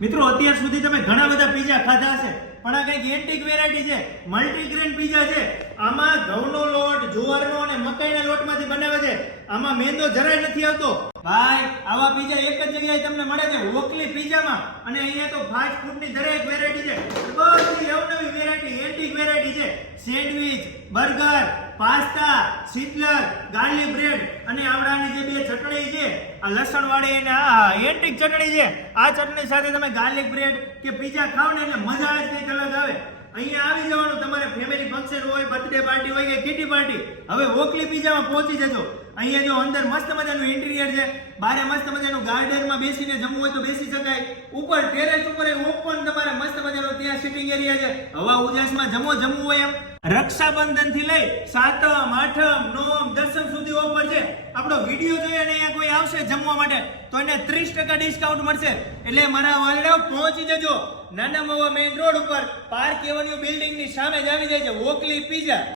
મિત્રો, અત્યાર સુધી તમે ઘણા બધા પીઝા ખાધા હશે, પણ આ કંઈક એન્ટિક વેરાયટી છે. મલ્ટીગ્રેન પીઝા છે. આમાં ઘઉંનો લોટ, જુવારનો અને મકાઈના લોટમાંથી બનાવે છે. આમાં મેંદો જરાય નથી આવતો. ભાઈ, આવા પીઝા એક જ જગ્યાએ તમને મળે છે. ઓકલી પીઝામાં અને અહીંયા તો ફાસ્ટ ફૂડની દરેક વેરાયટી છે બધી અવનવી વેરાયટી એન્ટિક વેરાયટી છે સેન્ડવિચ, બર્ગર, પાસ્તા શીતલર ગાર્લિક બ્રેડ અને આવડાની જે બે ચટણી છે, આ લસણ વાળી અને આ એન્ટિક ચટણી છે, આ ચટણી સાથે તમે ગાર્લિક બ્રેડ કે પીઝા ખાવ ને એટલે મજા જ કંઈક અલગ આવે. અહીંયા આવી જવાનું તમારે ફેમિલી ફંક્શન હોય બર્થડે પાર્ટી હોય કે કિટી પાર્ટી હવે ઓકલી પીઝામાં પહોંચી જજો. અહીંયા જો અંદર મસ્ત મજાનું ઇન્ટિરિયર છે, બારે મસ્ત મજાનું ગાર્ડનમાં બેસીને જમવું હોય તો બેસી શકાય. ઉપર ટેરેસ ઉપર ઓપન તમારે મસ્ત મજાનો ત્યાં સિટિંગ એરિયા છે. હવા ઉજાસમાં જમો જમવું હોય એમ. રક્ષાબંધનથી લઈ સાતમ, આઠમ, નોમ, દસમ સુધી ઓફર છે. આપણો વીડિયો જોઈએ અને અહીંયા કોઈ આવશે જમવા માટે, તો એને ત્રીસ ટકા ડિસ્કાઉન્ટ મળશે. એટલે મારા વાલડા પહોંચી જજો. નાના મોવા મેઇન રોડ ઉપર. પાર્ક એવન્યુ બિલ્ડિંગની સામે જ આવી જાય છે ઓકલી પીઝા